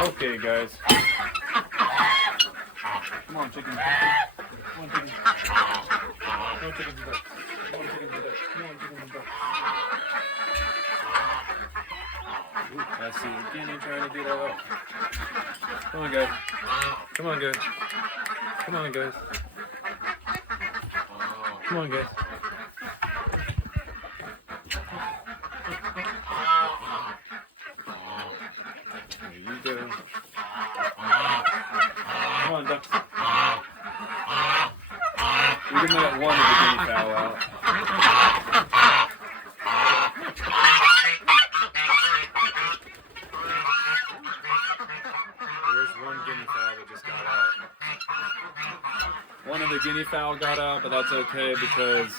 Okay, guys. Come on, chicken. Come on, chicken. Come on, chicken. Come on, chicken. Come on, chicken. Ooh, I see a guinea trying to get up. Come on, guys. Come on, guys. Come on, guys. Come on, guys. There you go. Come on, ducks. We're gonna let one of the guinea fowl out. There's one guinea fowl that just got out. One of the guinea fowl got out, but that's okay because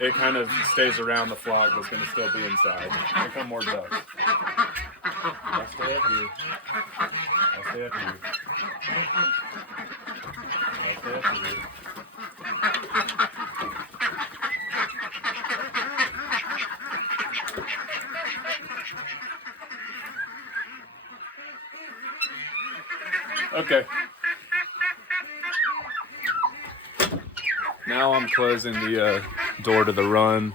it kind of stays around the flock that's going to still be inside. Here come more ducks. I'll stay up here. I'll stay up here. I'll stay up here. Okay. Now I'm closing the door to the run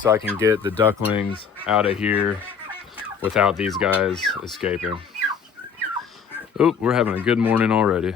so I can get the ducklings out of here without these guys escaping. Oh, we're having a good morning already.